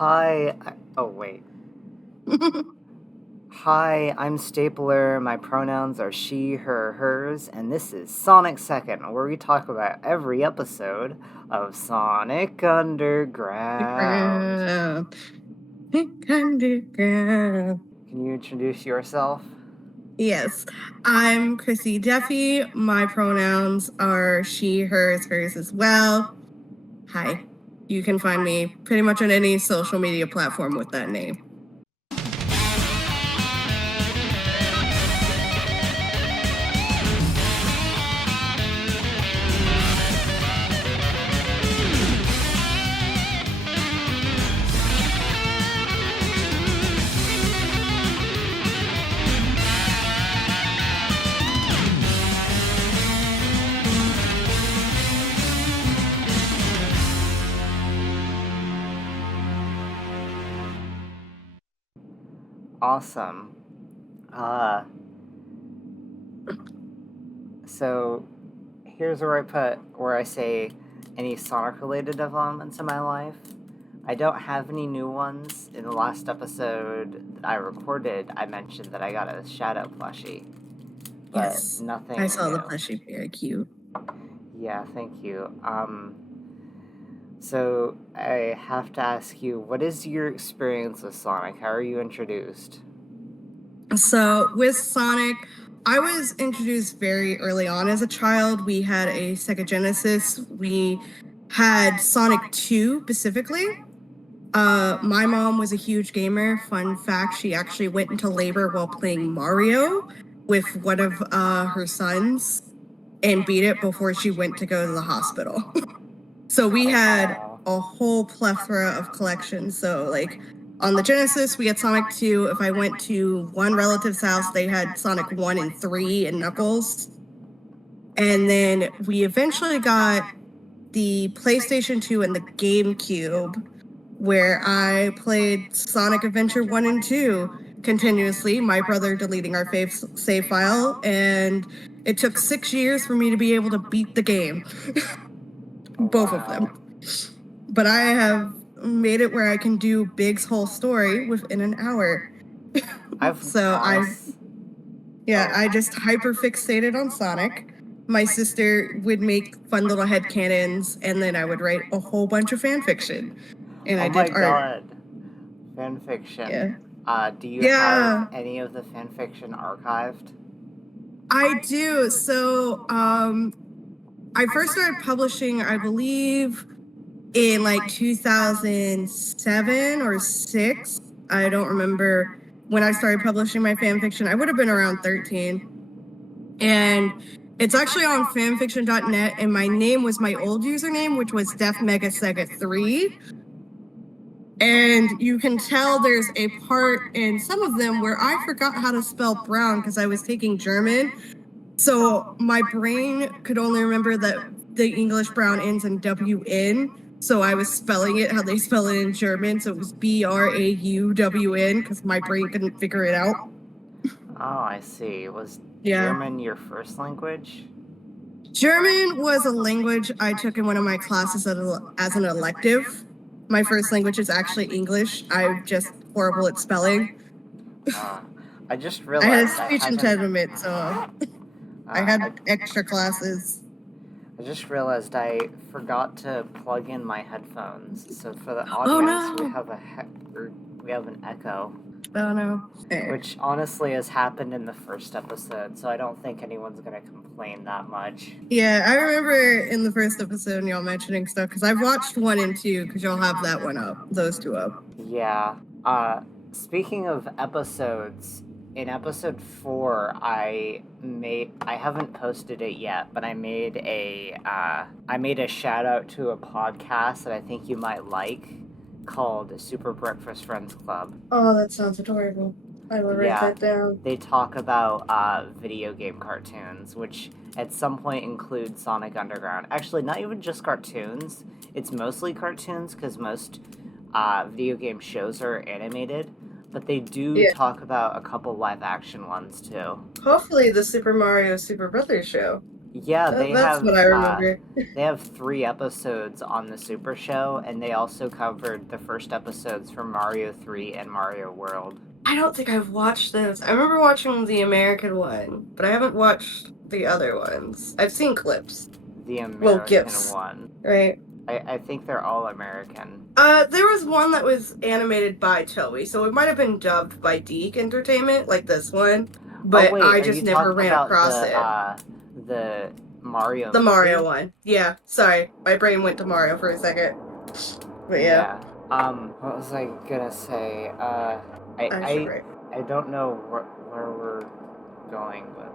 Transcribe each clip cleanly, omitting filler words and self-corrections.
Oh, wait. Hi, I'm Stapler. My pronouns are she, her, hers, and this is Sonic Second, where we talk about every episode of Sonic Underground. Underground. Underground. Can you introduce yourself? Yes, I'm Chrissy Duffy. My pronouns are she, hers, hers as well. Hi. You can find me pretty much on any social media platform with that name. Awesome. So here's where I say any Sonic related developments in my life. I don't have any new ones. In the last episode that I recorded, I mentioned that I got a Shadow plushie. But Yes. nothing I saw new. the plushie, very cute. Yeah, thank you. So I have to ask you, what is your experience with Sonic? How are you introduced? So with Sonic, I was introduced very early on as a child. We had a Sega Genesis. We had Sonic 2 specifically. My mom was a huge gamer. Fun fact, she actually went into labor while playing Mario with one of her sons and beat it before she went to go to the hospital. So we had a whole plethora of collections. So like on the Genesis, we had Sonic 2. If I went to one relative's house, they had Sonic 1 and 3 and Knuckles. And then we eventually got the PlayStation 2 and the GameCube, where I played Sonic Adventure 1 and 2 continuously, my brother deleting our save file, and it took 6 years for me to be able to beat the game. Both of them. But I have made it where I can do Big's whole story within an hour. I just hyper fixated on Sonic. My sister would make fun little headcanons, and then I would write a whole bunch of fan fiction. And I did art. Fan fiction. Yeah. Do you have any of the fan fiction archived? I do. So, I first started publishing, I believe, in like 2007 or 6. I don't remember when I started publishing my fan fiction. I would have been around 13. And it's actually on fanfiction.net, and my name was my old username, which was DefMegaSega3. And you can tell there's a part in some of them where I forgot how to spell brown because I was taking German. So my brain could only remember that the English brown ends in WN. So I was spelling it how they spell it in German. So it was BRAUWN because my brain couldn't figure it out. Oh, I see. Was German your first language? German was a language I took in one of my classes as an elective. My first language is actually English. I'm just horrible at spelling. I just realized I had a speech impediment, so I had extra classes. I just realized I forgot to plug in my headphones. So for the audience, we have an echo. Oh no. Which honestly has happened in the first episode, so I don't think anyone's gonna complain that much. Yeah, I remember in the first episode y'all mentioning stuff because I've watched 1 and 2 because y'all have that one up, those two up. Yeah. Speaking of episodes, in episode 4, I haven't posted it yet, but I made a shout out to a podcast that I think you might like, called Super Breakfast Friends Club. Oh, that sounds adorable. I will write that down. They talk about video game cartoons, which at some point include Sonic Underground. Actually, not even just cartoons. It's mostly cartoons because most video game shows are animated, but they do talk about a couple live action ones too. Hopefully the Super Mario Super Brothers show. Yeah, That's what I remember. they have 3 episodes on the Super Show, and they also covered the first episodes from Mario 3 and Mario World. I don't think I've watched those. I remember watching the American one, but I haven't watched the other ones. I've seen clips. The American GIFs. one. Right. I think they're all American. There was one that was animated by Toei, so it might have been dubbed by Deke Entertainment, like this one. But wait, I just never ran across it. The Mario The movie? Mario one. Yeah, sorry. My brain went to Mario for a second. But yeah. What was I gonna say? I don't know where we're going, but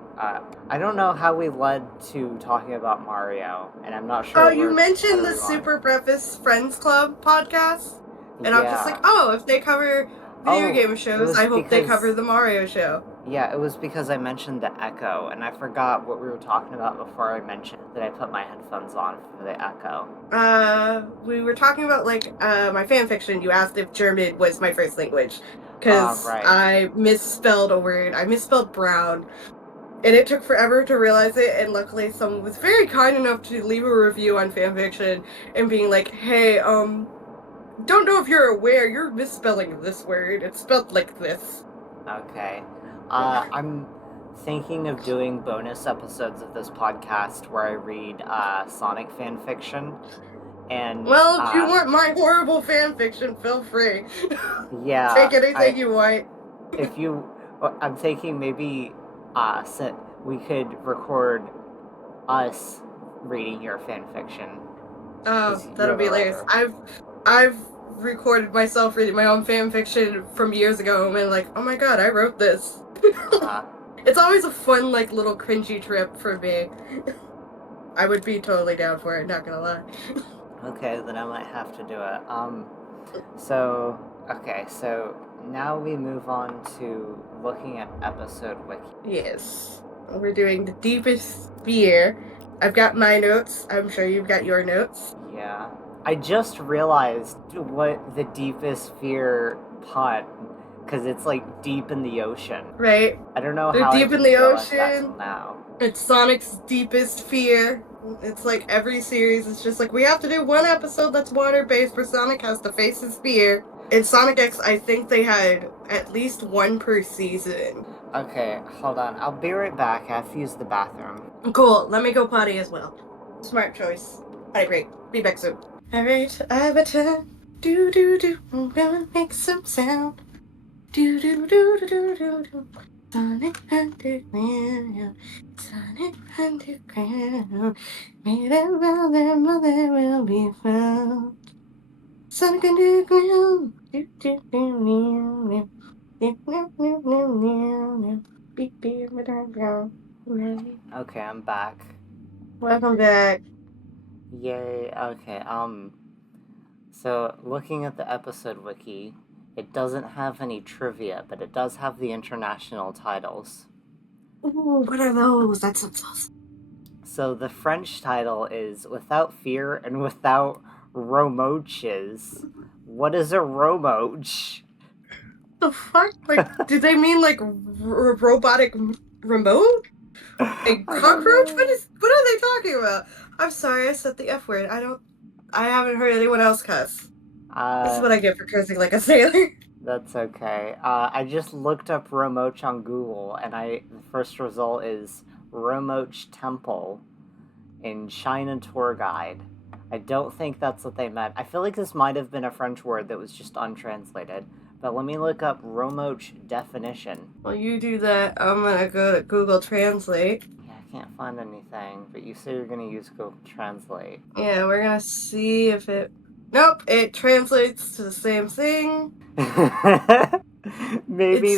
I don't know how we led to talking about Mario, and I'm not sure. Oh, you mentioned the Super Breakfast Friends Club podcast, and I'm just like, oh, if they cover video game shows, I hope they cover the Mario show. Yeah, it was because I mentioned the echo, and I forgot what we were talking about before I mentioned that I put my headphones on for the echo. We were talking about, like, my fanfiction. You asked if German was my first language, because I misspelled a word. I misspelled brown, and it took forever to realize it, and luckily someone was very kind enough to leave a review on fanfiction and being like, hey, don't know if you're aware, you're misspelling this word. It's spelled like this. Okay. I'm thinking of doing bonus episodes of this podcast where I read Sonic fanfiction. And well, if you want my horrible fanfiction, feel free. Yeah. Take anything you want. I'm thinking maybe we could record us reading your fanfiction. Oh, that'll be hilarious. I've recorded myself reading my own fanfiction from years ago, and like, oh my god, I wrote this. It's always a fun, like, little cringy trip for me. I would be totally down for it, not gonna lie. Okay, then I might have to do it. So now we move on to looking at episode wiki. Yes. We're doing the deepest fear. I've got my notes. I'm sure you've got your notes. Yeah. I just realized what the deepest fear pun, because it's like deep in the ocean. Right. I don't know They're how deep in the ocean. Now. It's Sonic's deepest fear. It's like every series is just like, we have to do one episode that's water-based where Sonic has to face his fear. In Sonic X, I think they had at least one per season. Okay, hold on. I'll be right back. I have to use the bathroom. Cool. Let me go potty as well. Smart choice. Alright, great. Be back soon. Alright, I have a time. Do. I'm gonna make some sound. Do. Sonic Underground. Sonic Underground. Made around their mother will be found. Sonic Underground. Okay, I'm back. Welcome back. Yay, okay, so looking at the episode wiki, it doesn't have any trivia, but it does have the international titles. Ooh, what are those? That sounds awesome. So the French title is Without Fear and Without Romoches. What is a Romoch? The fuck? Like, did they mean like robotic remote? A cockroach? What are they talking about? I'm sorry, I said the F word. I haven't heard anyone else cuss. This is what I get for cursing like a sailor. That's okay. I just looked up Romoch on Google, and the first result is Romoch Temple in China Tour Guide. I don't think that's what they meant. I feel like this might have been a French word that was just untranslated. But let me look up Romoch definition. While you do that, I'm gonna go to Google Translate. Yeah, I can't find anything, but you say you're gonna use Google Translate. Yeah, we're gonna see if it... Nope, it translates to the same thing. Maybe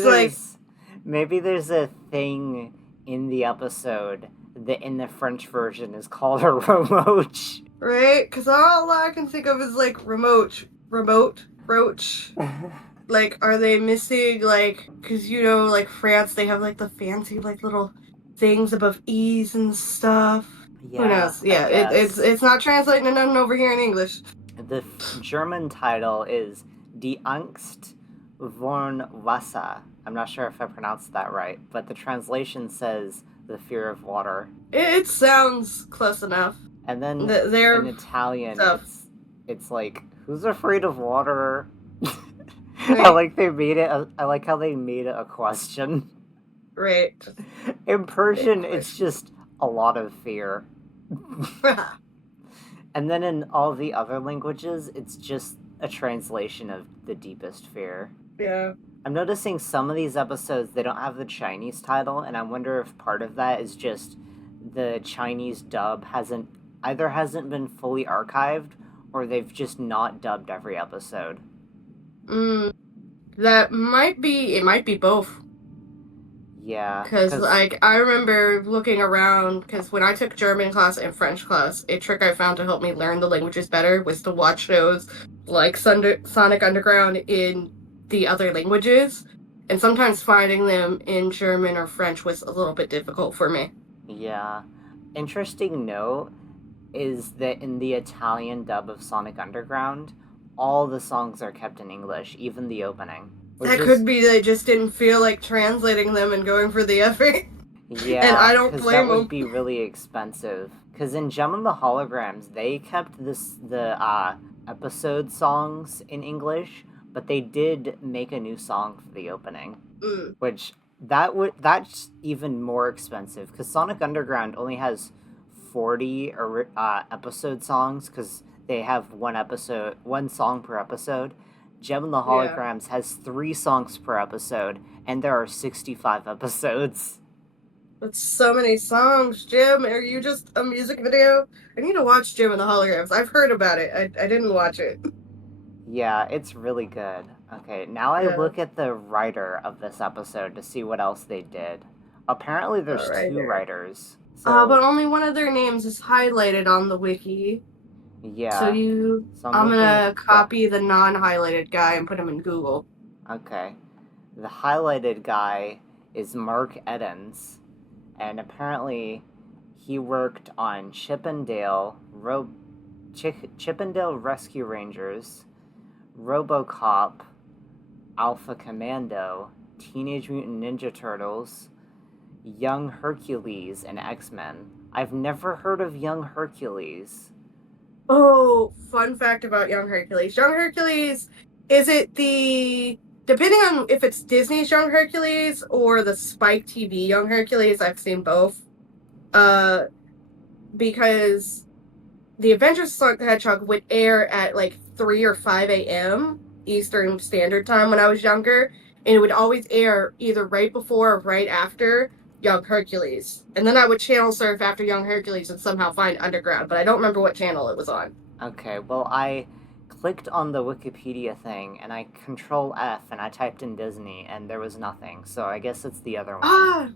there's a thing in the episode that in the French version is called a Romoch. Right? Because all I can think of is like remote, roach. Like, are they missing, like, because, you know, like, France, they have, like, the fancy, like, little things above E's and stuff. Yeah, who knows? Yeah, it's not translating to nothing over here in English. The German title is Die Angst vorm Wasser. I'm not sure if I pronounced that right, but the translation says the fear of water. It sounds close enough. And then Their in Italian, stuff. it's like, who's afraid of water? I Right. like they made it. I like how they made it a question. Right. In Persian, it's question. just a lot of fear. And then in all the other languages, it's just a translation of the deepest fear. Yeah. I'm noticing some of these episodes, they don't have the Chinese title, and I wonder if part of that is just the Chinese dub hasn't been fully archived, or they've just not dubbed every episode. That might be. It might be both. Yeah, Because, like, I remember looking around, because when I took German class and French class, a trick I found to help me learn the languages better was to watch shows like Sonic Underground in the other languages. And sometimes finding them in German or French was a little bit difficult for me. yeah. Interesting note is that in the Italian dub of Sonic Underground, all the songs are kept in English, even the opening. That could be they just didn't feel like translating them and going for the effort. Yeah, and I don't because blame that would them. be really expensive. Because in Gem and the Holograms, they kept the episode songs in English, but they did make a new song for the opening, which that's even more expensive. Because Sonic Underground only has 40 episode songs because they have one song per episode. Gem and the Holograms has 3 songs per episode, and there are 65 episodes. That's so many songs, Jim. Are you just a music video? I need to watch Jim and the Holograms. I've heard about it. I didn't watch it. Yeah, it's really good. Okay, now I look at the writer of this episode to see what else they did. Apparently, there's 2 writers. So, but only one of their names is highlighted on the wiki. Yeah. So I'm gonna copy the non-highlighted guy and put him in Google. Okay. The highlighted guy is Mark Edens, and apparently he worked on Chippendale Rescue Rangers, RoboCop, Alpha Commando, Teenage Mutant Ninja Turtles, Young Hercules, and X-Men. I've never heard of Young Hercules. Oh, fun fact about Young Hercules. Young Hercules, is it depending on if it's Disney's Young Hercules or the Spike TV Young Hercules, I've seen both. Because the Adventures of Sonic the Hedgehog would air at like 3 or 5 a.m. Eastern Standard Time when I was younger, and it would always air either right before or right after Young Hercules. And then I would channel surf after Young Hercules and somehow find Underground, but I don't remember what channel it was on. Okay, well, I clicked on the Wikipedia thing and I Control F and I typed in Disney and there was nothing, so I guess it's the other one. Ah,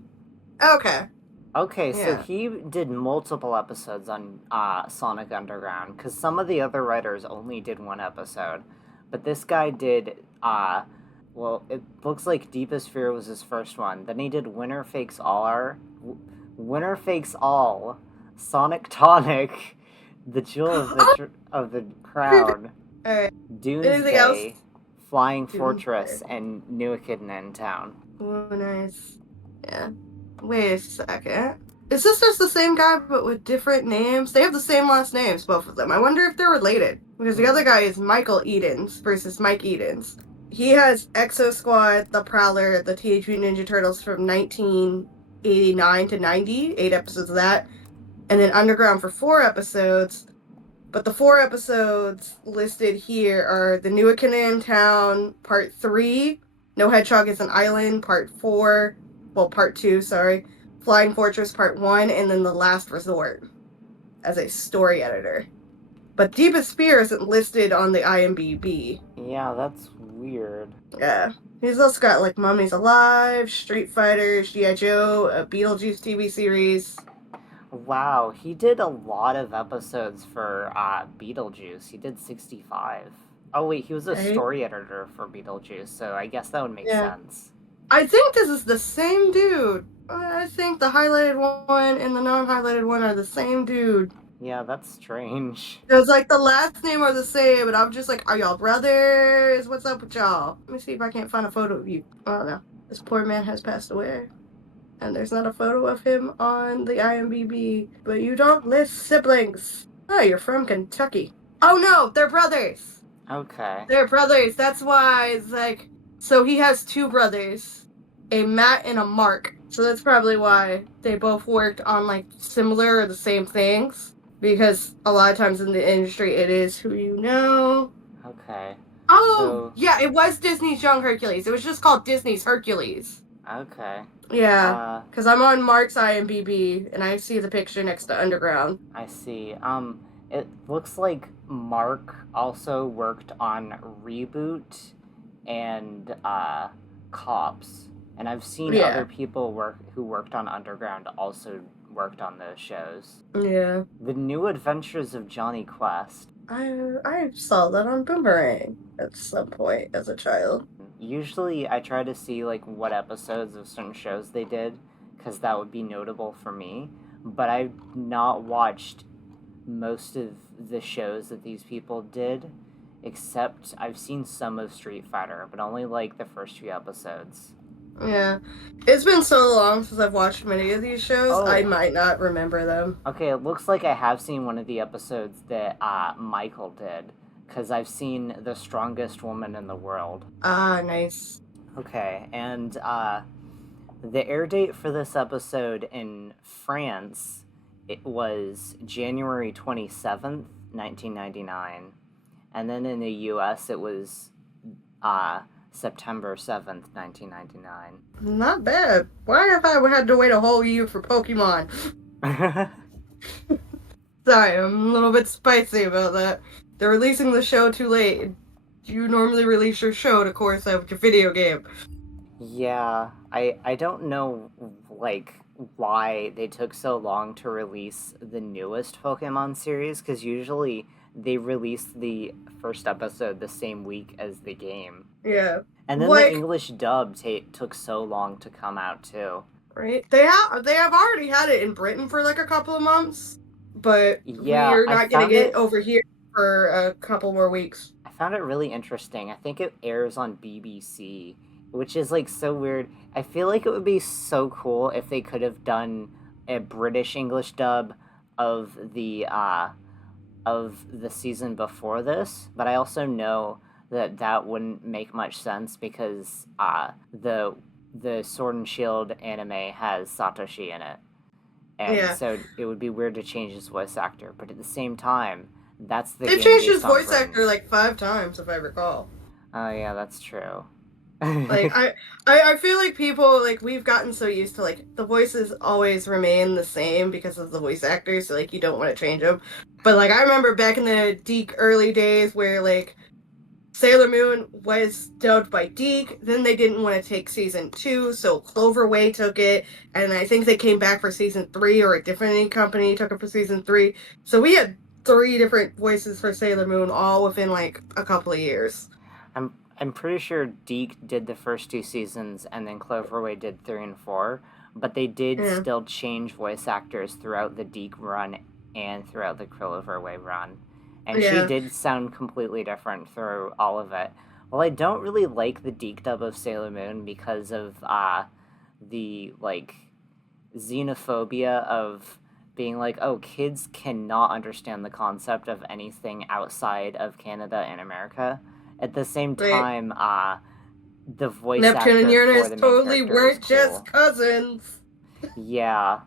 okay. Okay, so he did multiple episodes on Sonic Underground, because some of the other writers only did 1 episode. But this guy did, well, it looks like Deepest Fear was his first one. Then he did Winner Fakes All, Sonic Tonic, The Jewel of the Crown, Doomsday, Flying Fortress, and New A Kid in Town. Oh, nice. Yeah. Wait a second. Is this just the same guy but with different names? They have the same last names, both of them. I wonder if they're related. Because the other guy is Michael Edens versus Mike Edens. He has Exo Squad, The Prowler, the Teenage Mutant Ninja Turtles from 1989 to 90, 8 episodes of that. And then Underground for 4 episodes. But the 4 episodes listed here are The New A Kid in Town, Part 3, No Hedgehog is an Island, Part 4, Part 2, sorry, Flying Fortress Part 1, and then The Last Resort as a story editor. But Deepest Fear isn't listed on the IMDb. Yeah, that's weird. Yeah. He's also got, like, Mummies Alive, Street Fighter, G.I. Joe, a Beetlejuice TV series. Wow, he did a lot of episodes for Beetlejuice. He did 65. Oh, wait, he was a story editor for Beetlejuice, so I guess that would make sense. I think this is the same dude. I think the highlighted one and the non-highlighted one are the same dude. Yeah, that's strange. It was like the last name are the same, and I'm just like, are y'all brothers? What's up with y'all? Let me see if I can't find a photo of you. I don't know. This poor man has passed away. And there's not a photo of him on the IMDb, but you don't list siblings. Oh, you're from Kentucky. Oh no, they're brothers. Okay. They're brothers. That's why it's like, so he has two brothers, a Matt and a Mark. So that's probably why they both worked on like similar or the same things. Because a lot of times in the industry, it is who you know. Okay. Oh, So, yeah, it was Disney's Young Hercules. It was just called Disney's Hercules. okay. Yeah, because I'm on Mark's IMDb and I see the picture next to Underground. I see. It looks like Mark also worked on Reboot and Cops, and I've seen Yeah. other people who worked on Underground also worked on those shows. Yeah. The New Adventures of Johnny Quest. I saw that on Boomerang at some point as a child. Usually, I try to see like what episodes of certain shows they did, because that would be notable for me. But I've not watched most of the shows that these people did, except I've seen some of Street Fighter, but only like the first few episodes. Yeah. It's been so long since I've watched many of these shows, I Oh, might not remember them. okay, it looks like I have seen one of the episodes that Michael did, because I've seen The Strongest Woman in the World. Ah, nice. Okay, and the air date for this episode in France, it was January 27th, 1999. And then in the US, it was September 7th, 1999. Not bad. Why have I had to wait a whole year for Pokemon? Sorry, I'm a little bit spicy about that. They're releasing the show too late. You normally release your show to coincide with your video game. Yeah, I don't know, like, why they took so long to release the newest Pokemon series, because usually they release the first episode the same week as the game. Yeah. And then Like, the English dub took so long to come out, too. right? They have already had it in Britain for like a couple of months, but Yeah, we're I not getting found it it. over here for a couple more weeks. I found it really interesting. I think it airs on BBC, which is like so weird. I feel like it would be so cool if they could have done a British English dub of the season before this, but I also know that that wouldn't make much sense because the Sword and Shield anime has Satoshi in it. And Yeah. so it would be weird to change his voice actor, but at the same time, that's the They've game changed his based on voice Britain. actor like 5 times, if I recall. Oh yeah, that's true. Like I feel like people like we've gotten so used to like the voices always remain the same because of the voice actors, so like you don't want to change them. But like I remember back in the Deke early days where like Sailor Moon was dubbed by Deke, then they didn't want to take season 2, so Cloverway took it, and I think they came back for season 3, or a different company took it for season 3. So we had 3 different voices for Sailor Moon all within like a couple of years. I'm pretty sure Deke did the first 2 seasons and then Cloverway did 3 and 4, but they did Yeah. still change voice actors throughout the Deke run and throughout the Cloverway run. And she Yeah. did sound completely different through all of it. Well, I don't really like the Deke dub of Sailor Moon because of the like xenophobia of being like, oh, kids cannot understand the concept of anything outside of Canada and America. At the same Right. time, the voice Neptune and actor Uranus for the main totally character weren't is just cool. cousins. Yeah,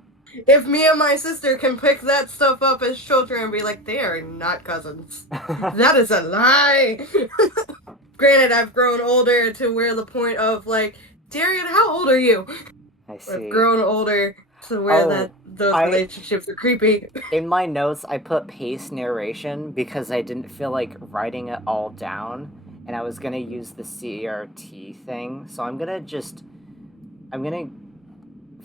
If me and my sister can pick that stuff up as children and be like, they are not cousins. That is a lie. Granted, I've grown older to where the point of like, Darian, how old are you? I I've see. grown older to where Oh, those I- relationships are creepy. In my notes, I put pace narration because I didn't feel like writing it all down, and I was gonna use the CRT thing. So I'm gonna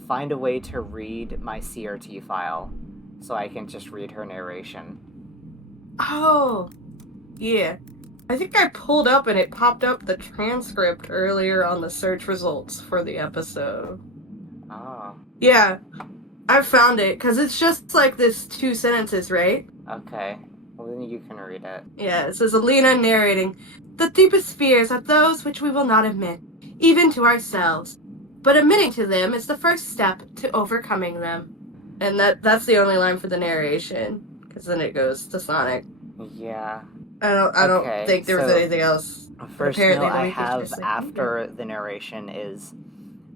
find a way to read my CRT file, so I can just read her narration. Oh, yeah. I think I pulled up and it popped up the transcript earlier on the search results for the episode. Oh, Yeah, I found it because it's just like this 2 sentences, right? okay. Well, then you can read it. Yeah, it says Alina narrating, "The deepest fears are those which we will not admit, even to ourselves. but admitting to them is the first step to overcoming them. And that's the only line for the narration, because then it goes to Sonic. Yeah. I don't Okay, think there was so anything else. But First apparently, note let I me think have just a second. after the narration is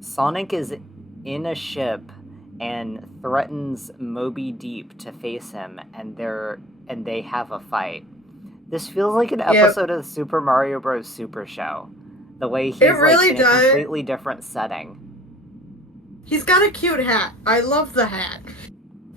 Sonic is in a ship and threatens Moby Deep to face him, and they have a fight. This feels like an episode of Super Mario Bros. Super Show. The way he's really in a completely different setting. He's got a cute hat. I love the hat.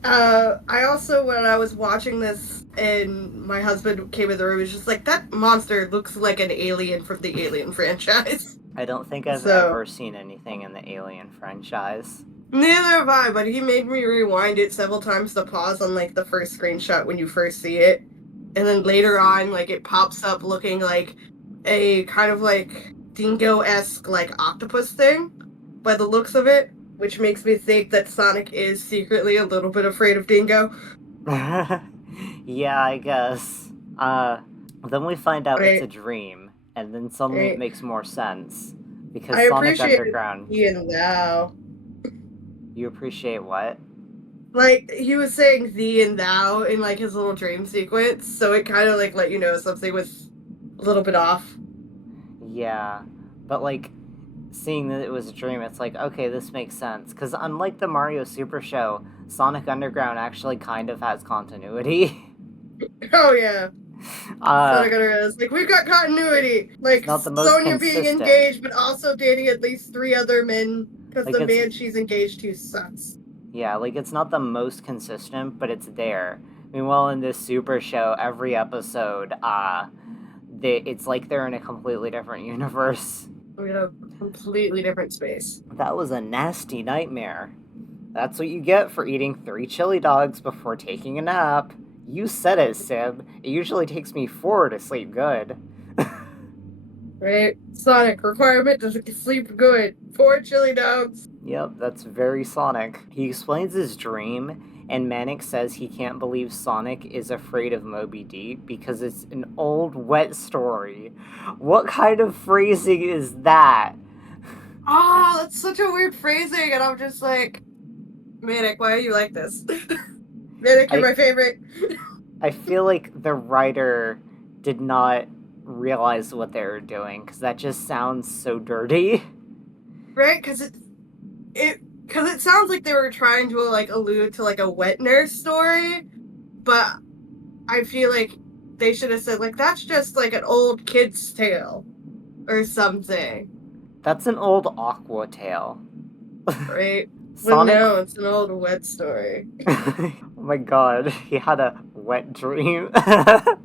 I also, when I was watching this and my husband came in the room, was just like, that monster looks like an alien from the Alien franchise. I don't think I've ever seen anything in the Alien franchise. Neither have I, but he made me rewind it several times to pause on, like, the first screenshot when you first see it. And then later on, like, it pops up looking like a kind of, like, dingo-esque, like, octopus thing by the looks of it, which makes me think that Sonic is secretly a little bit afraid of Dingo. Yeah, I guess. Then we find out it's a dream, and then suddenly it makes more sense. Because Sonic Underground... He and thou. You appreciate what? Like, he was saying thee and thou in, like, his little dream sequence, so it kind of, like, let you know something was a little bit off. Yeah, but, like, seeing that it was a dream, it's like, okay, this makes sense. Because unlike the Mario Super Show, Sonic Underground actually kind of has continuity. Oh, yeah. Sonic Underground is like, we've got continuity! Like, Sonya being engaged, but also dating at least 3 other men, because the man she's engaged to sucks. Yeah, like, it's not the most consistent, but it's there. Meanwhile, in this Super Show, every episode, it's like they're in a completely different universe. We have a completely different space. That was a nasty nightmare. That's what you get for eating 3 chili dogs before taking a nap. You said it, Sib. It usually takes me 4 to sleep good. Right? Sonic, requirement to sleep good. 4 chili dogs. Yep, that's very Sonic. He explains his dream, and Manic says he can't believe Sonic is afraid of Moby Deep because it's an old, wet story. What kind of phrasing is that? Oh, that's such a weird phrasing, and I'm just like, Manic, why are you like this? Manic, you're my favorite. I feel like the writer did not realize what they were doing, because that just sounds so dirty. Right? Because it sounds like they were trying to, like, allude to, like, a wet nurse story, but I feel like they should have said, like, that's just, like, an old kid's tale or something. That's an old Aqua tale. Right? Sonic... Well, no, it's an old wet story. Oh my god, he had a wet dream. Oh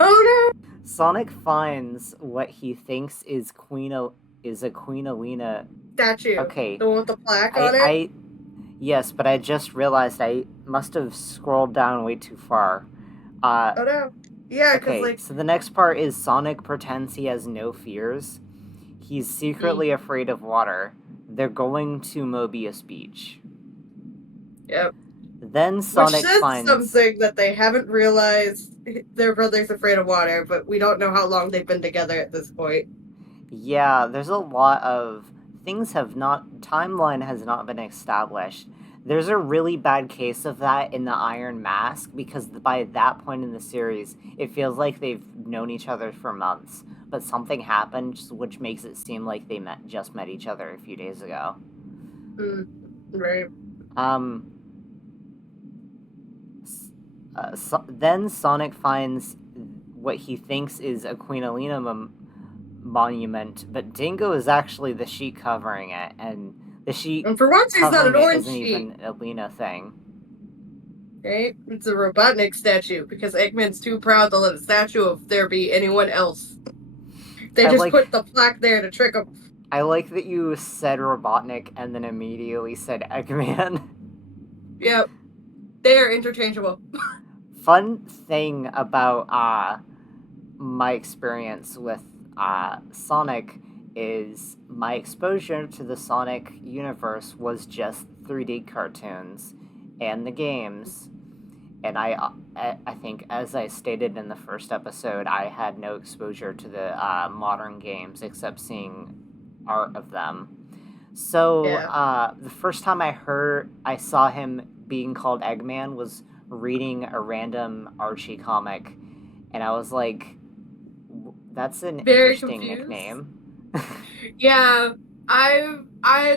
no! Sonic finds what he thinks is a Queen Alina statue. Okay. The one with the plaque on it? Yes, but I just realized I must have scrolled down way too far. Oh no. Yeah, because, okay, so the next part is Sonic pretends he has no fears. He's secretly afraid of water. They're going to Mobius Beach. Yep. Then Sonic finds something that they haven't realized their brother's afraid of water, but we don't know how long they've been together at this point. Yeah, there's a lot of timeline has not been established. There's a really bad case of that in the Iron Mask, because by that point in the series, it feels like they've known each other for months, but something happened which makes it seem like they just met each other a few days ago. Right. Then Sonic finds what he thinks is a Queen Alina monument, but Dingo is actually the sheet covering it, and the sheet and for once he's not an orange isn't sheet. Even a Lena thing. Okay, it's a Robotnik statue, because Eggman's too proud to let a statue of there be anyone else. They just put the plaque there to trick him. I like that you said Robotnik and then immediately said Eggman. Yep. They are interchangeable. Fun thing about my experience with Sonic is my exposure to the Sonic universe was just 3D cartoons and the games. And I think, as I stated in the first episode, I had no exposure to the modern games except seeing art of them. So, Yeah. the first time I saw him being called Eggman was reading a random Archie comic, and I was like, "That's an Very interesting confused. nickname." Yeah,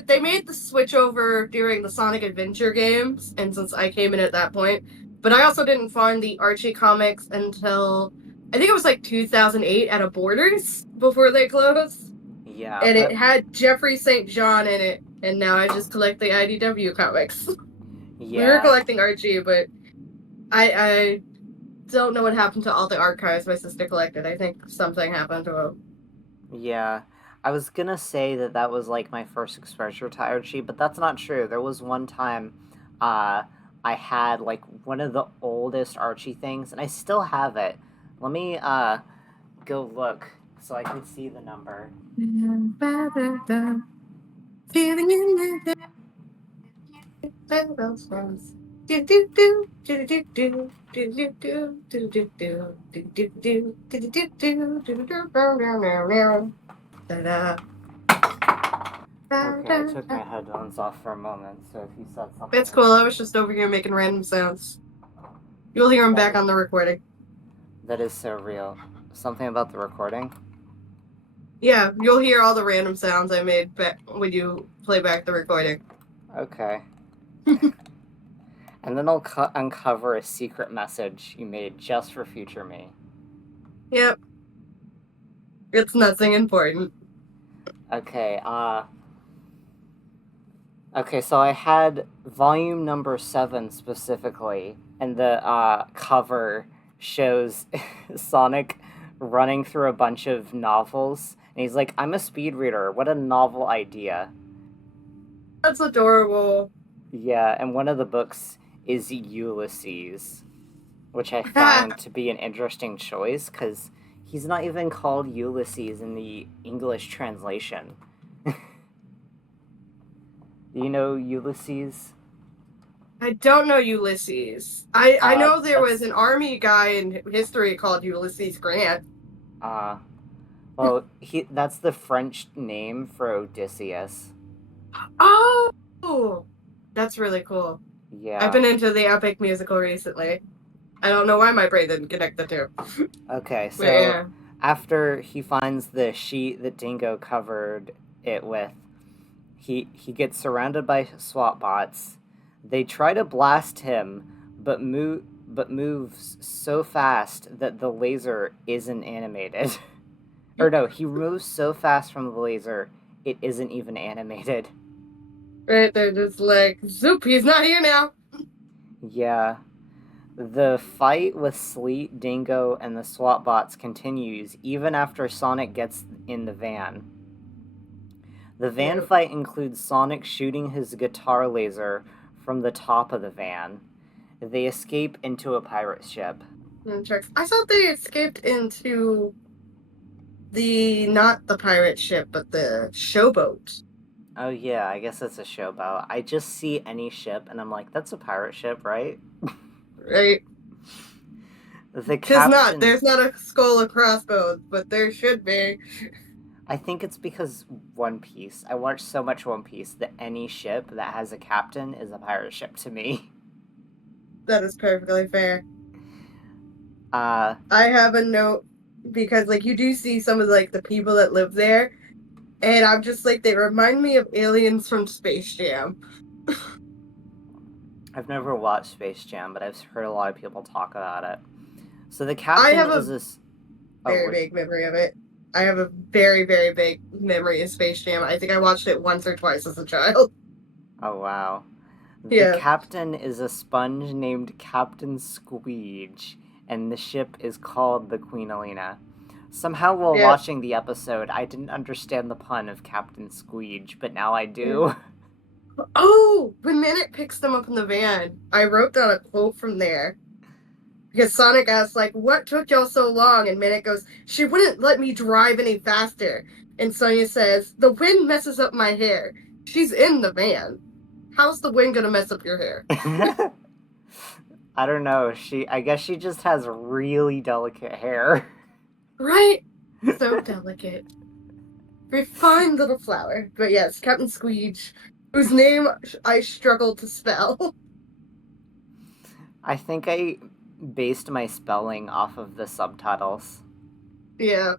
they made the switch over during the Sonic Adventure games, and since I came in at that point, but I also didn't find the Archie comics until I think it was like 2008 at a Borders before they closed, Yeah, and it but had Jeffrey St. John in it, and now I just collect the IDW comics. We were yeah, collecting Archie, but I don't know what happened to all the archives my sister collected. I think something happened to him. yeah. I was gonna say that that was like my first exposure to Archie, but that's not true. There was one time, uh, I had like one of the oldest Archie things, and I still have it. Let me go look so I can see the number. Feeling in the Okay, I took my headphones off for a moment, so if you said something That's cool. I was just over here making random sounds. You'll hear them that back is, on the recording. that is so real. Something about the recording? Yeah, you'll hear all the random sounds I made back when you play back the recording. Okay. And then I'll uncover a secret message you made just for future me. Yep, it's nothing important. Okay, okay, so I had volume number 7 specifically, and the cover shows Sonic running through a bunch of novels, and he's like, "I'm a speed reader. What a novel idea." That's adorable. Yeah, and one of the books is Ulysses, which I found to be an interesting choice because he's not even called Ulysses in the English translation. You know Ulysses? I don't know Ulysses. I know there was That's an army guy in history called Ulysses Grant. uh well, that's the French name for Odysseus. Oh, that's really cool. I've Yeah. been into the epic musical recently. I don't know why my brain didn't connect the two. Okay, But so yeah. after he finds the sheet that Dingo covered it with, he gets surrounded by SWAT bots. They try to blast him, but moves so fast that the laser isn't animated. Or no, he moves so fast from the laser it isn't even animated. Right, they're just like, Zoop, he's not here now. Yeah. The fight with Sleet, Dingo, and the SWAT bots continues even after Sonic gets in the van. The van Yeah. fight includes Sonic shooting his guitar laser from the top of the van. They escape into a pirate ship. I thought they escaped into not the pirate ship, but the showboat. Oh yeah, I guess it's a showboat. I just see any ship and I'm like, that's a pirate ship, right? Right? The There's captain. not a skull or crossbones, but there should be. I think it's because One Piece. I watch so much One Piece that any ship that has a captain is a pirate ship to me. That is perfectly fair. Uh, I have a note because like you do see some of like the people that live there, and I'm just like they remind me of aliens from Space Jam. I've never watched Space Jam, but I've heard a lot of people talk about it. So the I captain have is a this. Oh, very vague memory of it. I have a very, very vague memory of Space Jam. I think I watched it once or twice as a child. oh wow. The Yeah. captain is a sponge named Captain Squeege, and the ship is called the Queen Elena. Somehow, while Yeah. watching the episode, I didn't understand the pun of Captain Squeege, but now I do. Oh, when Minute picks them up in the van, I wrote down a quote from there. Because Sonic asks, like, what took y'all so long? And Minute goes, she wouldn't let me drive any faster. And Sonya says, the wind messes up my hair. She's in the van. How's the wind gonna mess up your hair? I don't know. I guess she just has really delicate hair. Right? So delicate. Refined little flower. But yes, Captain Squeege, whose name I struggled to spell. I think I based my spelling off of the subtitles. Yeah.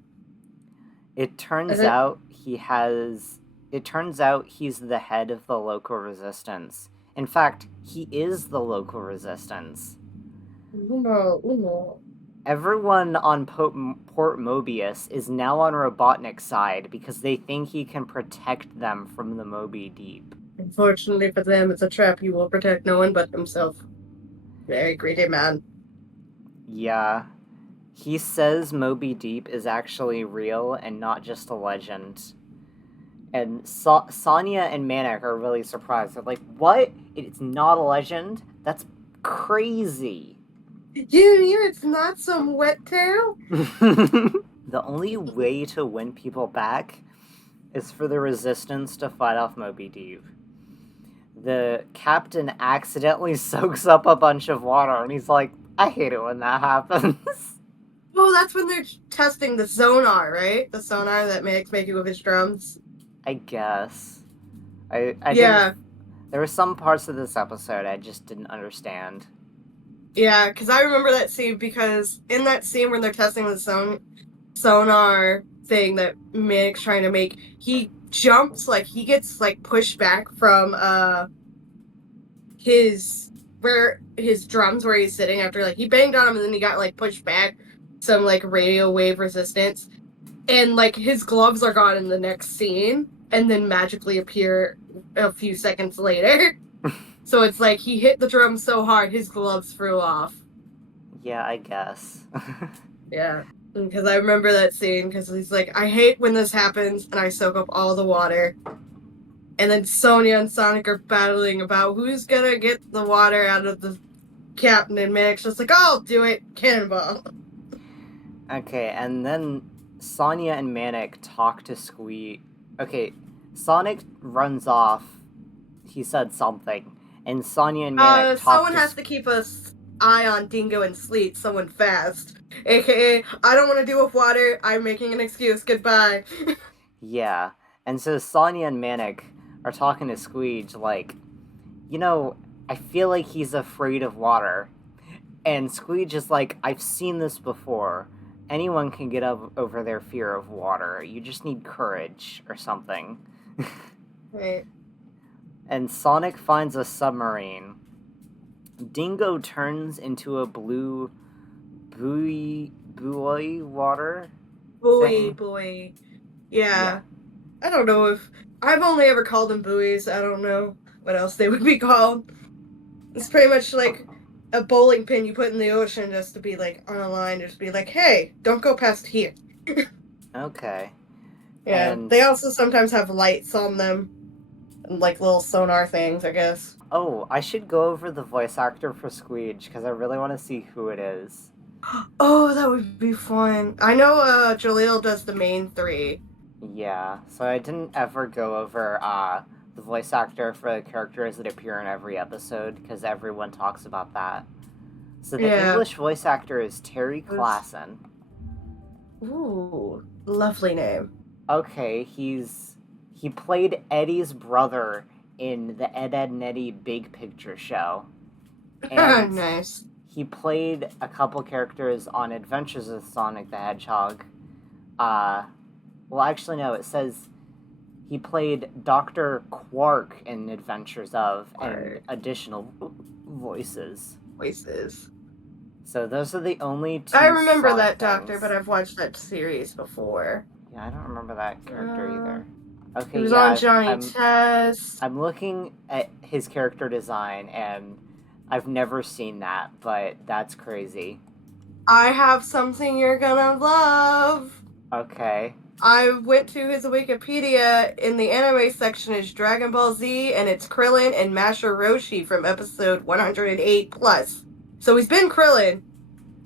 It turns Uh, out he has. It turns out he's the head of the local resistance. In fact, he is the local resistance. Uno, uno. Everyone on Port Mobius is now on Robotnik's side because they think he can protect them from the Moby Deep. Unfortunately for them, it's a trap. He will protect no one but himself. Very greedy man. Yeah. He says Moby Deep is actually real and not just a legend. And Sonya and Manik are really surprised. They're like, what? It's not a legend? That's crazy. You mean it's not some wet tail? The only way to win people back is for the resistance to fight off Moby Deep. The captain accidentally soaks up a bunch of water, and he's like, I hate it when that happens. Well, that's when they're testing the sonar, right? The sonar that makes making with his drums. I guess. I Yeah. didn't. There were some parts of this episode I just didn't understand. Yeah, because I remember that scene because in that scene when they're testing the sonar thing that Mick's trying to make, he jumps, like he gets like pushed back from his drums where he's sitting after like he banged on him and then he got like pushed back some like radio wave resistance, and like his gloves are gone in the next scene and then magically appear a few seconds later. So it's like he hit the drum so hard his gloves flew off. Yeah, I guess. Yeah, because I remember that scene because he's like, I hate when this happens and I soak up all the water. And then Sonya and Sonic are battling about who's gonna get the water out of the captain, and Manic's just like, I'll do it, cannonball. Okay, and then Sonya and Manik talk to Squee. Okay, Sonic runs off. He said something, and Sonya and Manik talk Someone has to keep us eye on Dingo and Sleet, someone fast. AKA, I don't want to deal with water, I'm making an excuse, goodbye. Yeah, and so Sonya and Manik are talking to Squeege like, you know, I feel like he's afraid of water. And Squeege is like, I've seen this before. Anyone can get over their fear of water. You just need courage or something. Right. And Sonic finds a submarine. Dingo turns into a blue buoy water thing. Buoy. Yeah. I don't know if I've only ever called them buoys. I don't know what else they would be called. It's pretty much like a bowling pin you put in the ocean just to be like on a line, just be like, hey, don't go past here. Okay. Yeah. And they also sometimes have lights on them. And like little sonar things, I guess. oh, I should go over the voice actor for Squeege because I really want to see who it is. Oh, that would be fun. I know Jaleel does the main three. Yeah, so I didn't ever go over the voice actor for the characters that appear in every episode because everyone talks about that. So the English voice actor is Terry Klassen. Ooh, lovely name. Okay, he played Eddie's brother in the Ed, Edd n Eddy Big Picture show. And nice. he played a couple characters on Adventures of Sonic the Hedgehog. Well, actually, no, it says he played Dr. Quark in Adventures of and additional voices. So those are the only two. I remember Sonic that things. Doctor, but I've watched that series before. Yeah, I don't remember that character either. Okay, He was yeah, on Johnny Test. I'm looking at his character design, and I've never seen that, but that's crazy. I have something you're gonna love. Okay. I went to his Wikipedia. In the anime section is Dragon Ball Z, and it's Krillin and Master Roshi from episode 108 plus. So he's been Krillin,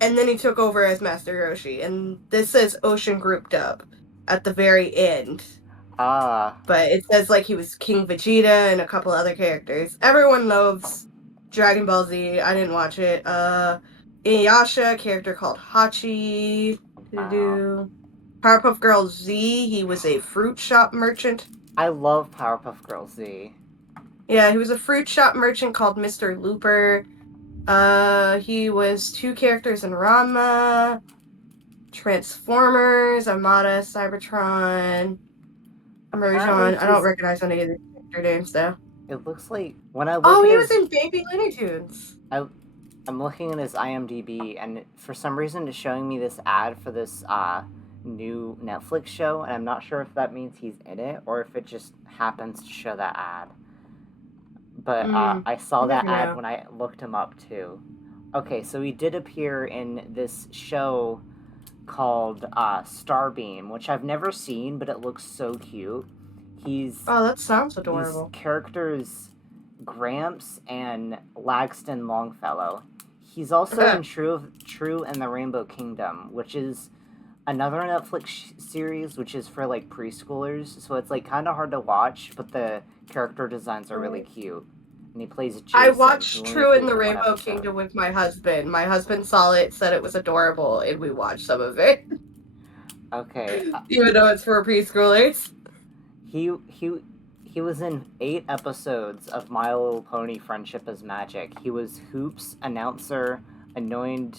and then he took over as Master Roshi. And this says Ocean Group dub at the very end. But it says like he was King Vegeta and a couple other characters. Everyone loves Dragon Ball Z. I didn't watch it. Inuyasha, a character called Hachi. Powerpuff Girls Z, he was a fruit shop merchant. I love Powerpuff Girls Z. Yeah, he was a fruit shop merchant called Mr. Looper. He was 2 characters in Ranma, Transformers, Armada, Cybertron, Merjon. I don't recognize any of the character names though. It looks like when I look Oh, at he his, was in Baby Looney Tunes. I'm looking at his IMDb, and for some reason it's showing me this ad for this new Netflix show, and I'm not sure if that means he's in it or if it just happens to show that ad. But I saw that ad when I looked him up too. Okay, so he did appear in this show called Starbeam, which I've never seen, but it looks so cute. Oh, that sounds adorable. These characters, Gramps and Langston Longfellow. He's also in True and the Rainbow Kingdom, which is another Netflix series, which is for like preschoolers. So it's like kind of hard to watch, but the character designs are really cute. And he plays Jason. I watched True and the Rainbow Kingdom with my husband. My husband saw it, said it was adorable, and we watched some of it. Okay. Even though it's for preschoolers. He was in 8 episodes of My Little Pony Friendship is Magic. He was Hoops, announcer, annoyed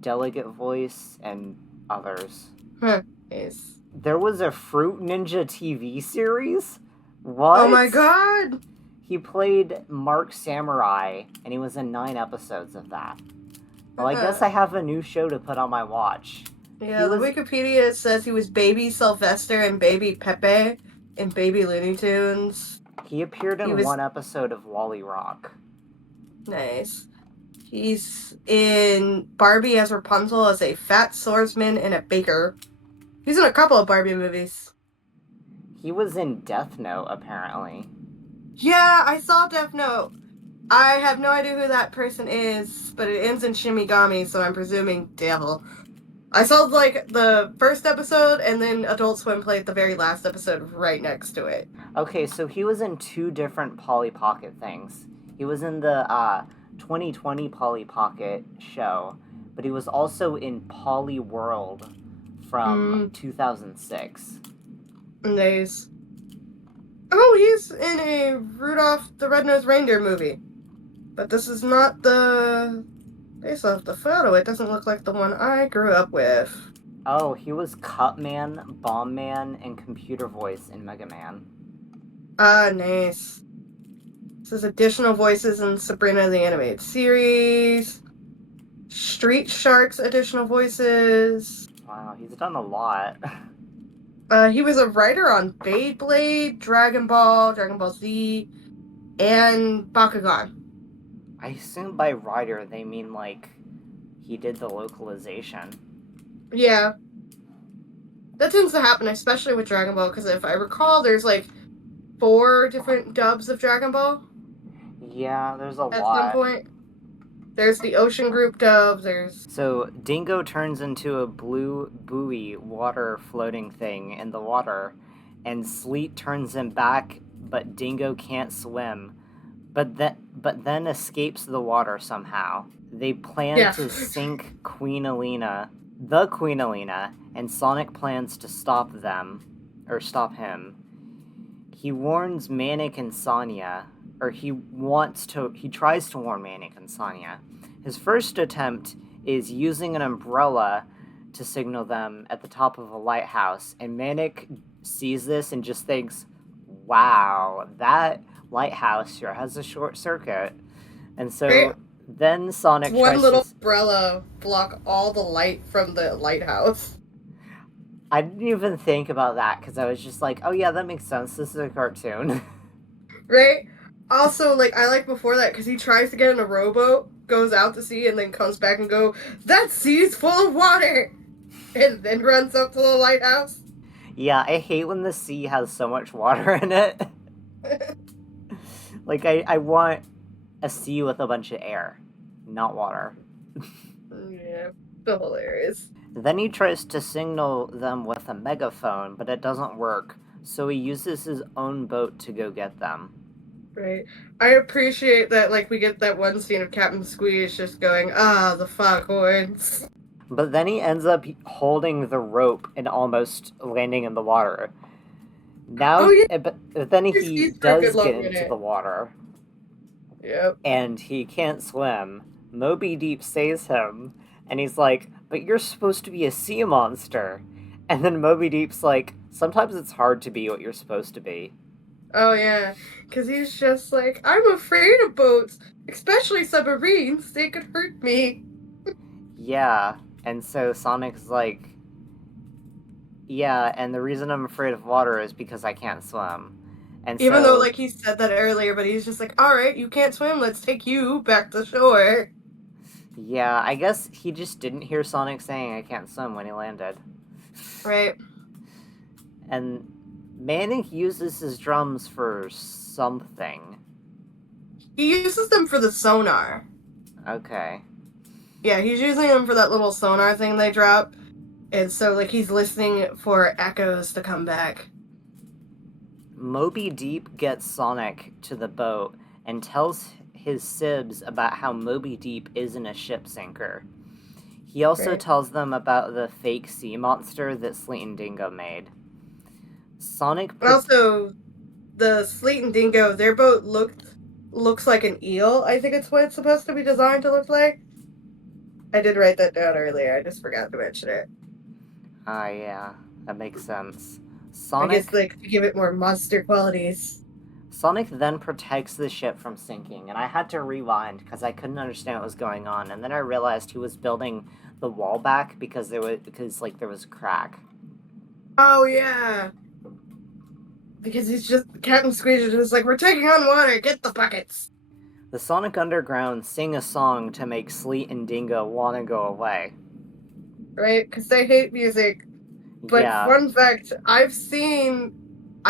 delegate voice, and others. Nice. There was a Fruit Ninja TV series? What? Oh my god! He played Mark Samurai, and he was in 9 episodes of that. Well, I guess I have a new show to put on my watch. Yeah, the Wikipedia says he was Baby Sylvester and Baby Pepe in Baby Looney Tunes. He appeared in 1 episode of Wally Rock. Nice. He's in Barbie as Rapunzel as a fat swordsman and a baker. He's in a couple of Barbie movies. He was in Death Note, apparently. Yeah, I saw Death Note. I have no idea who that person is, but it ends in Shimigami, so I'm presuming Devil. I saw, like, the first episode, and then Adult Swim played the very last episode right next to it. Okay, so he was in 2 different Polly Pocket things. He was in the 2020 Polly Pocket show, but he was also in Polly World from 2006. Nice. Oh, he's in a Rudolph the Red-Nosed Reindeer movie. But this is not the... Based off the photo, it doesn't look like the one I grew up with. Oh, he was Cutman, Bomb Man, and Computer Voice in Mega Man. Ah, nice. This is additional voices in Sabrina the Animated Series. Street Sharks additional voices. Wow, he's done a lot. He was a writer on Beyblade, Dragon Ball Z, and Bakugan. I assume by writer they mean, like, he did the localization. Yeah. That tends to happen, especially with Dragon Ball, because if I recall, there's, like, 4 different dubs of Dragon Ball. Yeah, there's a lot. At some point. There's the Ocean Group dub, So, Dingo turns into a blue buoy water floating thing in the water, and Sleet turns him back, but Dingo can't swim. But then escapes the water somehow. They plan to sink Queen Alina, and Sonic plans to stop him. He warns Manic and Sonia, or he tries to warn Manic and Sonia. His first attempt is using an umbrella to signal them at the top of a lighthouse, and Manic sees this and just thinks, wow, that lighthouse sure has a short circuit. And so then Sonic tries one little umbrella block all the light from the lighthouse. I didn't even think about that because I was just like, oh yeah, that makes sense. This is a cartoon. Right? Also, like, I like before that because he tries to get in a rowboat, goes out to sea, and then comes back and go, that sea's full of water! And then runs up to the lighthouse. Yeah, I hate when the sea has so much water in it. Like, I want a sea with a bunch of air, not water. Yeah, so hilarious. Then he tries to signal them with a megaphone, but it doesn't work, so he uses his own boat to go get them. Right. I appreciate that, like, we get that one scene of Captain Squeeze just going, the foghorns. But then he ends up holding the rope and almost landing in the water. Oh Now, yeah, but then he's he he's for a good does long get into the minute. water, Yep. and he can't swim. Moby Deep saves him, and he's like, "But you're supposed to be a sea monster." And then Moby Deep's like, "Sometimes it's hard to be what you're supposed to be." Oh yeah, because he's just like, I'm afraid of boats, especially submarines. They could hurt me. Yeah, and so Sonic's like, "Yeah, and the reason I'm afraid of water is because I can't swim." And Even though, so, like, he said that earlier, but he's just like, all right, you can't swim. Let's take you back to shore. yeah, I guess he just didn't hear Sonic saying I can't swim when he landed. Right. And Manning uses his drums for something. He uses them for the sonar. Okay. Yeah, he's using them for that little sonar thing they drop. And so, like, he's listening for echoes to come back. Moby Deep gets Sonic to the boat and tells his sibs about how Moby Deep isn't a ship sinker. He also Right. tells them about the fake sea monster that Sleet and Dingo made. Sonic And also, the Sleet and Dingo, their boat looks like an eel. I think it's what it's supposed to be designed to look like. I did write that down earlier. I just forgot to mention it. yeah, that makes sense. I guess, Sonic like, to give it more monster qualities. Sonic then protects the ship from sinking, and I had to rewind because I couldn't understand what was going on, and then I realized he was building the wall back because there was a crack. Oh yeah, because he's just Captain Squeeze is just like, we're taking on water. Get the buckets. The Sonic Underground sing a song to make Sleet and Dingo want to go away. Right? Because they hate music. But Yeah, fun fact, I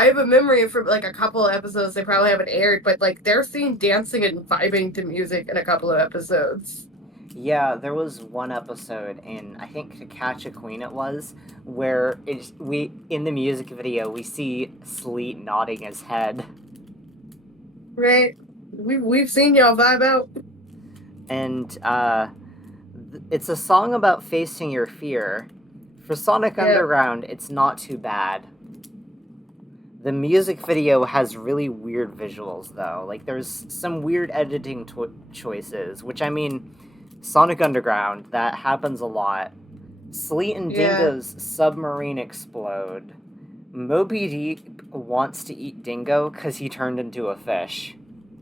have a memory from like a couple of episodes they probably haven't aired, but like they're seen dancing and vibing to music in a couple of episodes. yeah. There was one episode in I think To Catch a Queen it was where we in the music video we see Sleet nodding his head, Right? We've seen y'all vibe out. and it's a song about facing your fear. For Sonic Yeah. Underground, it's not too bad. The music video has really weird visuals, though. Like, there's some weird editing choices, which I mean, Sonic Underground, that happens a lot. Sleet and Yeah. Dingo's submarine explode. Moby Deep wants to eat Dingo because he turned into a fish.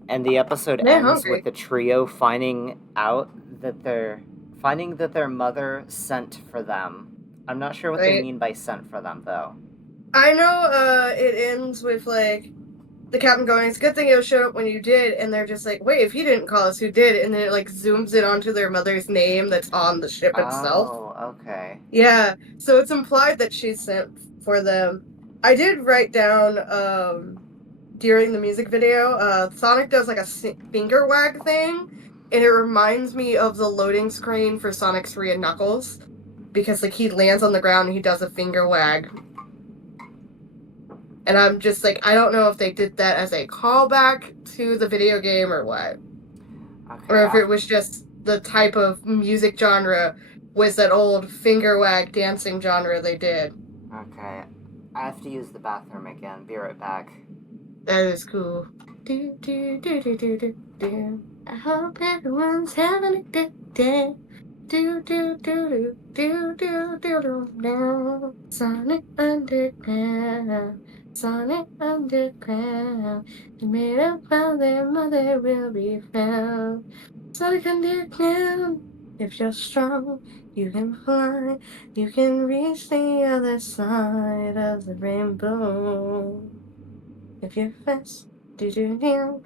And the episode They're ends with hungry. the trio finding that their mother sent for them. I'm not sure what they Right? mean by sent for them though. I know it ends with like the captain going, it's a good thing you showed up when you did, and they're just like, wait, if he didn't call us, who did? And then it like zooms in onto their mother's name that's on the ship itself. Oh, okay. Yeah, so it's implied that she sent for them. I did write down during the music video, Sonic does like a finger wag thing, and it reminds me of the loading screen for Sonic 3 and Knuckles, because like he lands on the ground and he does a finger wag. And I'm just like, I don't know if they did that as a callback to the video game or what. Okay. Or if it was just the type of music genre was that old finger wag dancing genre they did. Okay. I have to use the bathroom again. Be right back. That is cool. Do, do, do, do, do, do, do. I hope everyone's having a good day. Do, do, do, do, do, do, do, do, do. Sonic Underground. Sonic Underground. They made up while their mother will be found. Sonic Underground. If you're strong, you can fly. You can reach the other side of the rainbow. If you're fast, do do do.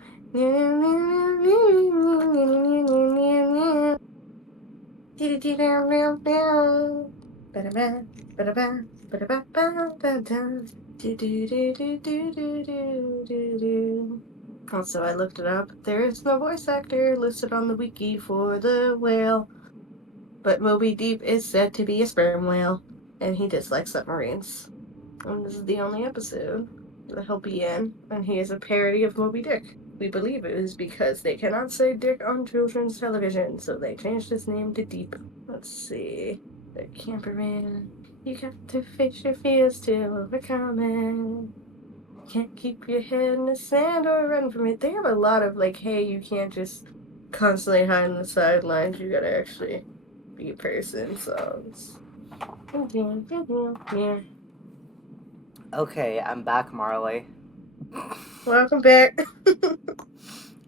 Also, I looked it up. There is no voice actor listed on the wiki for the whale, but Moby Deep is said to be a sperm whale, and he dislikes submarines. And this is the only episode that he'll be in, and he is a parody of Moby Dick. We believe it is because they cannot say Dick on children's television, so they changed his name to Deep. Let's see. The camperman, you got to face your fears to overcome it. Can't keep your head in the sand or run from it. They have a lot of like, hey, you can't just constantly hide on the sidelines. You gotta actually be a person songs. Okay, I'm back, Marley. Welcome back.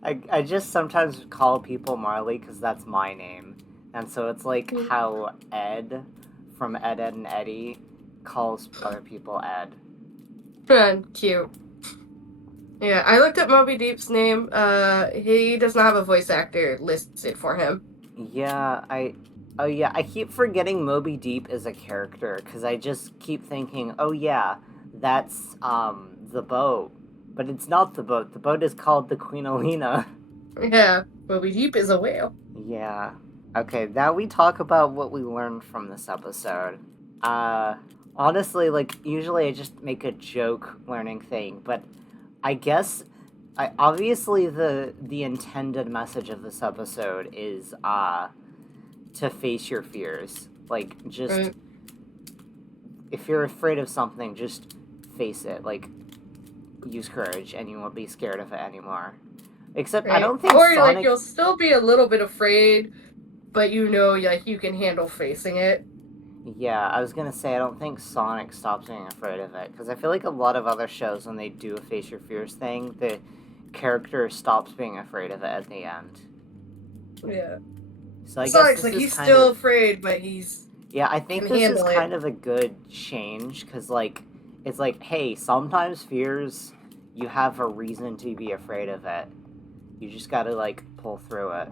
I just sometimes call people Marley because that's my name. And so it's like how Ed from Ed, Ed, and Eddie calls other people Ed. Fun, cute. Yeah, I looked up Moby Deep's name. He does not have a voice actor listed for him. Yeah, I keep forgetting Moby Deep is a character because I just keep thinking, oh yeah, that's the boat, but it's not the boat. The boat is called the Queen Alina. Yeah, Moby Deep is a whale. Yeah. Okay, now we talk about what we learned from this episode. Honestly, like usually I just make a joke learning thing, but I guess obviously the intended message of this episode is to face your fears. Like just Right. if you're afraid of something, just face it. Like use courage and you won't be scared of it anymore. Except Right. I don't think Or Sonic. like you'll still be a little bit afraid, but you know, like you can handle facing it. Yeah, I was gonna say I don't think Sonic stops being afraid of it because I feel like a lot of other shows when they do a face your fears thing, the character stops being afraid of it at the end. Yeah. So I Sonic's guess like this he's is kind still of afraid, but he's yeah. I think can this is handle it. kind of a good change because like it's like hey, sometimes fears you have a reason to be afraid of it. You just gotta like pull through it.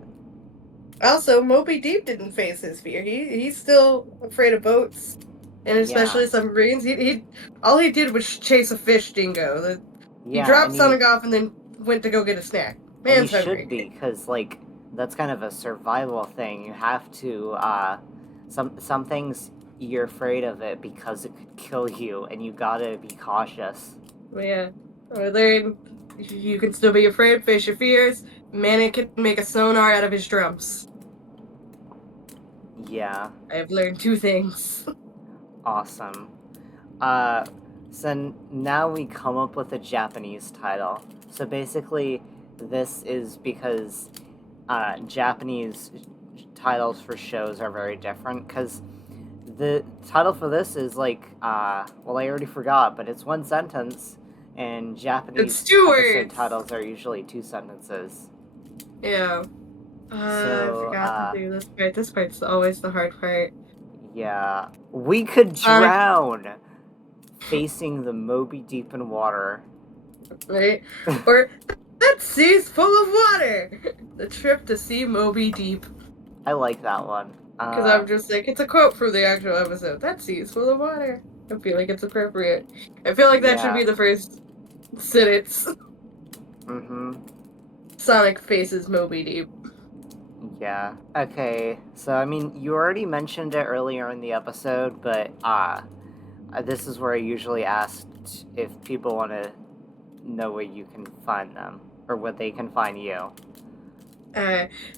Also, Moby Deep didn't face his fear. He's still afraid of boats, and especially Yeah. submarines. He all he did was chase a fish dingo. He Yeah, dropped and Sonic off and then went to go get a snack. and you Man's should hungry. be because like that's kind of a survival thing. You have to some things you're afraid of it because it could kill you, and you gotta be cautious. Yeah. Or learn you can still be afraid, face your fears. Manny can make a sonar out of his drums. Yeah, I've learned 2 things. awesome. So now we come up with a Japanese title. So basically, this is because Japanese titles for shows are very different. Because the title for this is like, well, I already forgot, but it's one sentence, and Japanese It's 2 episode words. titles are usually 2 sentences. Yeah. So, I forgot to do this part. This part's always the hard part. Yeah, we could drown facing the Moby Deep in water. Right? Or that sea's full of water. The trip to see Moby Deep. I like that one. Because I'm just like, it's a quote from the actual episode. That sea's full of water. I feel like it's appropriate. I feel like that should be the first sentence. Mm-hmm. Sonic faces Moby Deep. Yeah. Okay. So I mean, you already mentioned it earlier in the episode, but this is where I usually ask if people want to know where you can find them or where they can find you.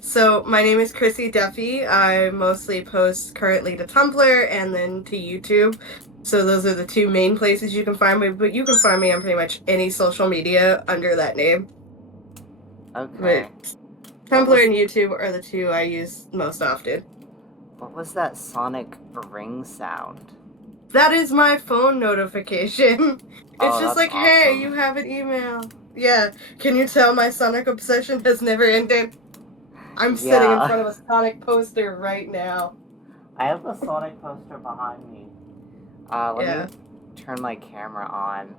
So my name is Chrissy Duffy. I mostly post currently to Tumblr and then to YouTube. So those are the 2 main places you can find me, but you can find me on pretty much any social media under that name. Okay. But Tumblr and YouTube are the 2 I use most often. What was that Sonic ring sound? That is my phone notification. It's just like, awesome. hey, you have an email. Yeah, can you tell my Sonic obsession has never ended? I'm sitting in front of a Sonic poster right now. I have the Sonic poster behind me. Let me turn my camera on.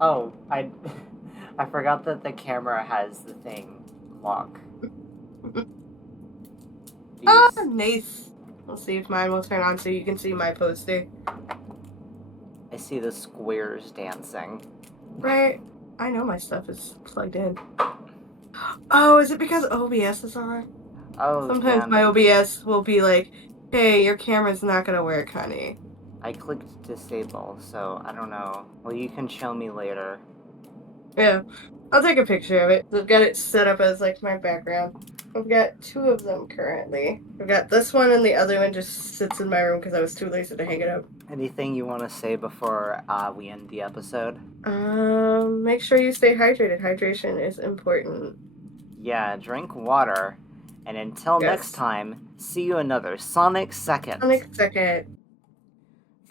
Oh, I forgot that the camera has the thing lock. Ah, nice. Let's see if mine will turn on so you can see my poster. I see the squares dancing. Right. I know my stuff is plugged in. Oh, is it because OBS is on? Oh, sometimes damn my it. OBS will be like, hey, your camera's not gonna work, honey. I clicked disable, so I don't know. Well, you can show me later. Yeah, I'll take a picture of it. I've got it set up as like my background. I've got 2 of them currently. I've got this one and the other one just sits in my room because I was too lazy to hang it up. Anything you want to say before we end the episode? Make sure you stay hydrated. Hydration is important. Yeah, drink water. And until next time, see you another Sonic Second. Sonic Second.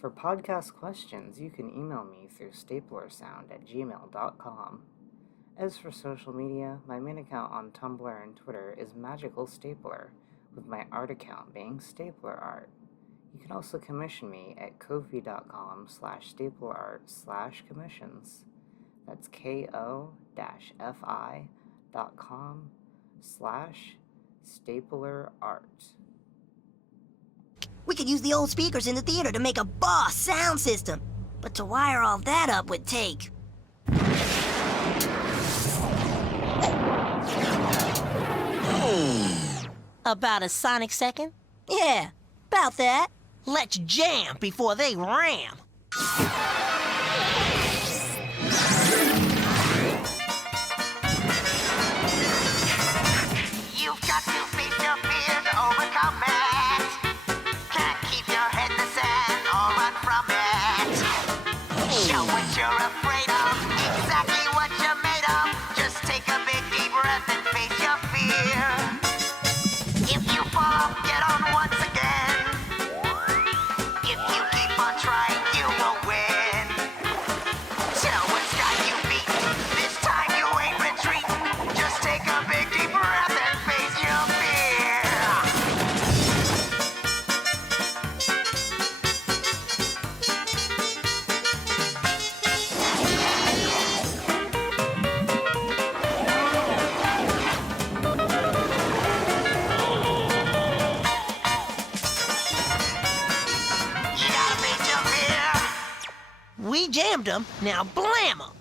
For podcast questions, you can email me through staplersound@gmail.com. As for social media, my main account on Tumblr and Twitter is Magical Stapler, with my art account being Stapler Art. You can also commission me at ko-fi.com/staplerart/commissions. That's ko-fi.com/staplerart. We could use the old speakers in the theater to make a boss sound system. But to wire all that up would take... About a sonic second? Yeah, about that. Let's jam before they ram. You've got to face your fear to overcome it. Can't keep your head in the sand or run from it. Show what you're afraid of, exactly what you're made of. Just take a big deep breath and face your fear. If you fall, get on once again. If you keep on trying, you will win. Tell what's got you beat. This time you ain't retreating. Just take a big deep breath and face your fear. You gotta face your fear. We jammed them, now blam them.